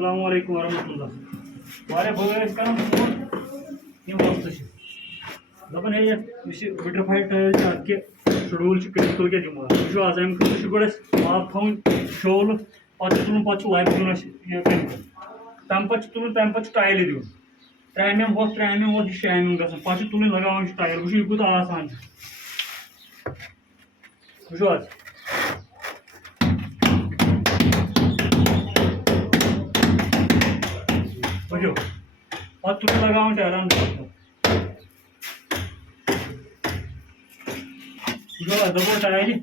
अस्सलाम वालेकुम वरहमतुल्लाह वारे बगैर करम फोन यम वक्त दपन है विट्रिफाइड टायर के शेड्यूल क्रिटिकल क्या दिमो वो आज अम खुद गोड़ आप थवन शोल पे तुलन पे लाइफ दिन तम पे तुलन तम पे टाइल दिन 3 mm हो 3 mm हो 6 mm ग पे तुलन लगान टाइल वो कूत आसान वो आज वो पे तुलन लगान टाइल दबो टाइल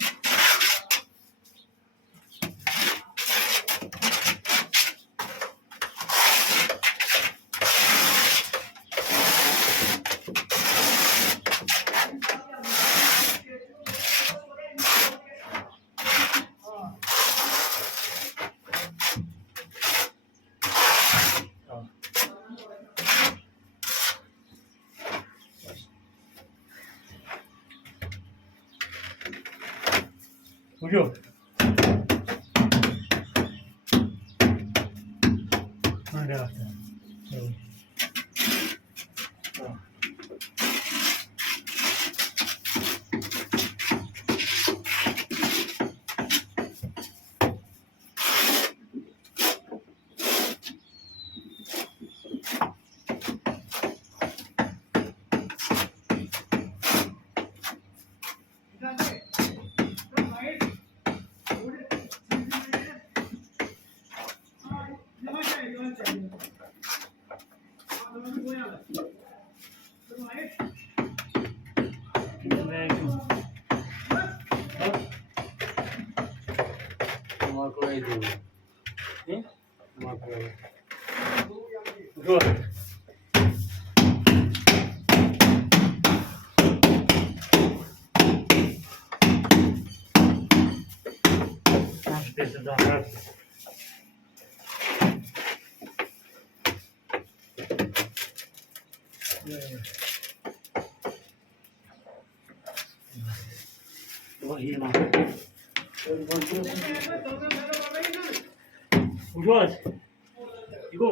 वो यह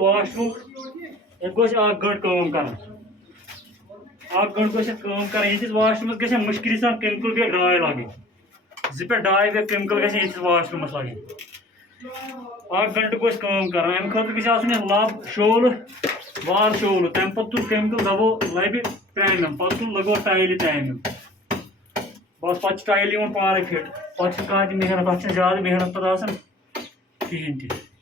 वॉशरूम ये गंट कर ये वॉशरूम ग मुश्किल सान केमिकल पे डाई लगे 2 पे डाई वे केमिकल ग वॉशरूम लगे 1 घंटे कर अम खतर ग लब शोल वाल शोल तम पे तुल केमिकल दबो लबि 3 mm पे तुल लगो टाइल 3 mm बस पे टाइल पाने फिट पे मेहनत अत ज्यादा मेहनत पे कहें